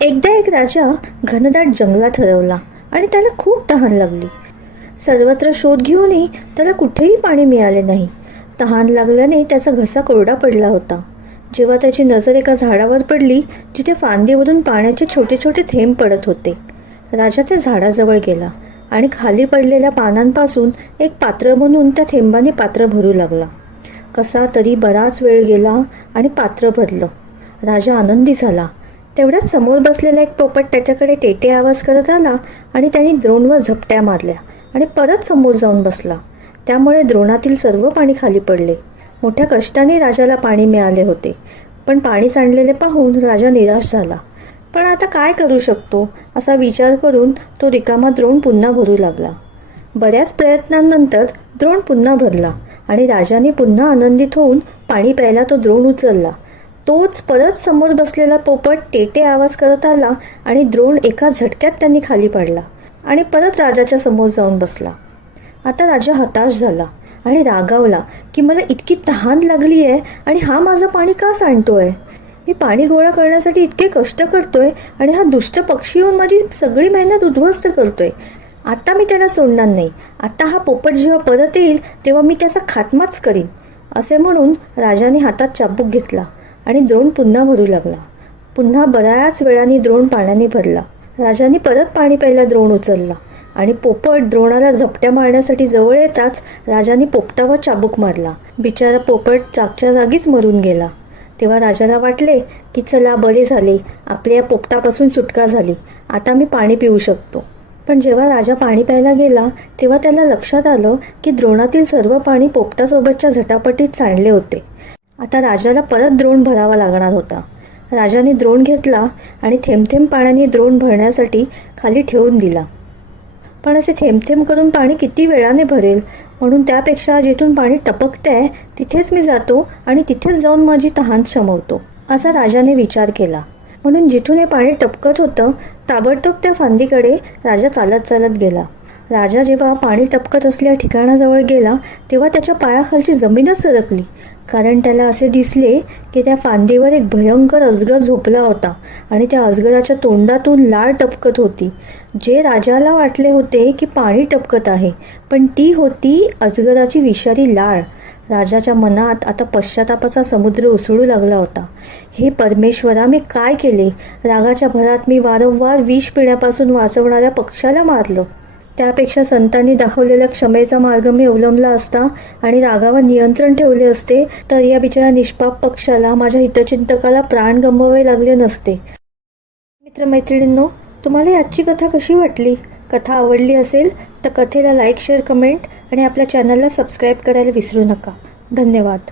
एकदा एक राजा घनदाट जंगलात हरवला आणि त्याला खूप तहान लागली. सर्वत्र शोध घेऊनही त्याला कुठेही पाणी मिळाले नाही. तहान लागल्याने त्याचा घसा कोरडा पडला होता. जेव्हा त्याची नजर एका झाडावर पडली जिथे फांदीवरून पाण्याचे छोटे छोटे थेंब पडत होते. राजा त्या झाडाजवळ गेला आणि खाली पडलेल्या पानांपासून एक पात्र बनवून त्या थेंबाने पात्र भरू लागला. कसा तरी बराच वेळ गेला आणि पात्र भरलं. राजा आनंदी झाला. तेवढ्याच समोर बसलेला एक पोपट त्याच्याकडे टेटे आवाज करत आला आणि त्याने द्रोणवर झपट्या मारल्या आणि परत समोर जाऊन बसला. त्यामुळे द्रोणातील सर्व पाणी खाली पडले. मोठ्या कष्टाने राजाला पाणी मिळाले होते. पण पाणी सांडलेले पाहून राजा निराश झाला. पण आता काय करू शकतो? असा विचार करून तो रिकामा द्रोण पुन्हा भरू लागला. बऱ्याच प्रयत्नांनंतर द्रोण पुन्हा भरला आणि राजाने पुन्हा आनंदित होऊन पाणी प्यायला तो द्रोण उचलला. तोच परत समोर बसलेला पोपट टेटे आवाज करत आला आणि द्रोण एका झटक्यात त्यांनी खाली पडला आणि परत राजाच्या समोर जाऊन बसला. आता राजा हताश झाला आणि रागावला की मला इतकी तहान लागली आहे आणि हा माझं पाणी का सांडतोय? मी पाणी गोळा करण्यासाठी इतके कष्ट करतोय आणि हा दुष्ट पक्षी येऊन माझी सगळी मेहनत उद्ध्वस्त करतोय. आता मी त्याला सोडणार नाही. आता हा पोपट जेव्हा परत येईल तेव्हा मी त्याचा खात्माच करीन. असे म्हणून राजाने हातात चाबूक घेतला. आणि द्रोण पुन्हा भरू लागला. पुन्हा बऱ्याच वेळाने द्रोण पाण्याने भरला. राजाने परत पाणी प्यायला द्रोण उचलला आणि पोपट द्रोणाला झपट्या मारण्यासाठी जवळ येताच राजाने पोपटावर चाबूक मारला. बिचारा पोपट जागच्या जागीच मरून गेला. तेव्हा राजाला वाटले की चला बरे झाले आपल्या पोपटापासून सुटका झाली आता मी पाणी पिऊ शकतो. पण जेव्हा राजा पाणी प्यायला गेला तेव्हा त्याला लक्षात आलं की द्रोणातील सर्व पाणी पोपटासोबतच्या झटापटीत सांडले होते. आता राजाला परत द्रोण भरावा लागणार होता. राजाने द्रोण घेतला आणि थेंबथेंब पाण्याने द्रोण भरण्यासाठी खाली ठेवून दिला. पण असे थेंबथेंब करून पाणी किती वेळाने भरेल? म्हणून त्यापेक्षा जिथून पाणी टपकतंय तिथेच मी जातो आणि तिथेच जाऊन माझी तहान शमवतो असा राजाने विचार केला. म्हणून जिथून हे पाणी टपकत होतं ताबडतोब त्या फांदीकडे राजा चालत चालत गेला. राजा जेव्हा पाणी टपकत असल्या ठिकाणाजवळ गेला तेव्हा त्याच्या पायाखालची जमीनच सरकली. कारण त्याला असे दिसले की त्या फांदीवर एक भयंकर अजगर झोपला होता आणि त्या अजगराच्या तोंडातून लाळ टपकत होती. जे राजाला वाटले होते की पाणी टपकत आहे पण ती होती अजगराची विषारी लाळ. राजाच्या मनात आता पश्चातापाचा समुद्र उसळू लागला होता. हे परमेश्वरा मी काय केले? रागाच्या भरात मी वारंवार विष पिण्यापासून वाचवणाऱ्या पक्षाला मारलं. त्यापेक्षा संतांनी दाखवलेल्या क्षमेचा मार्ग मी अवलंबला असता आणि रागावर नियंत्रण ठेवले असते तर या बिचारा निष्पाप पक्षाला माझ्या हितचिंतकाला प्राण गमवावे लागले नसते. मित्रमैत्रिणींनो तुम्हाला आजची कथा कशी वाटली? कथा आवडली असेल तर कथेला लाईक शेअर कमेंट आणि आपल्या चॅनलला सबस्क्राईब करायला विसरू नका. धन्यवाद.